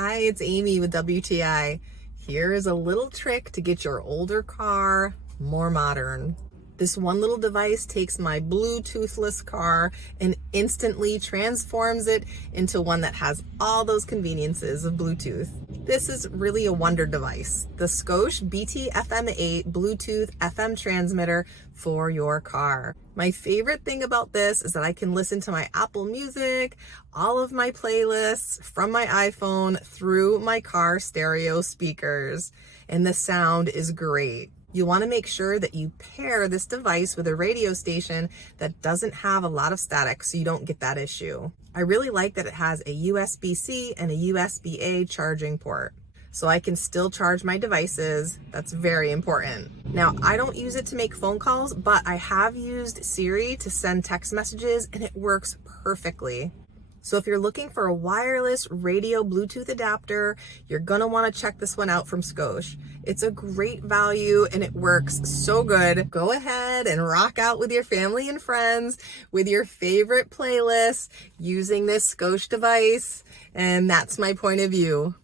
Hi, it's Amy with WTI. Here is a little trick to get your older car more modern. This one little device takes my Bluetoothless car and instantly transforms it into one that has all those conveniences of Bluetooth. This is really a wonder device, the Scosche BTFM8 Bluetooth FM transmitter for your car. My favorite thing about this is that I can listen to my Apple Music, all of my playlists from my iPhone through my car stereo speakers, and the sound is great. You want to make sure that you pair this device with a radio station that doesn't have a lot of static so you don't get that issue. I really like that it has a USB-C and a USB-A charging port, so I can still charge my devices. That's very important. Now, I don't use it to make phone calls, but I have used Siri to send text messages and it works perfectly. So if you're looking for a wireless radio Bluetooth adapter, you're gonna wanna check this one out from Scosche. It's a great value and it works so good. Go ahead and rock out with your family and friends with your favorite playlists using this Scosche device. And that's my point of view.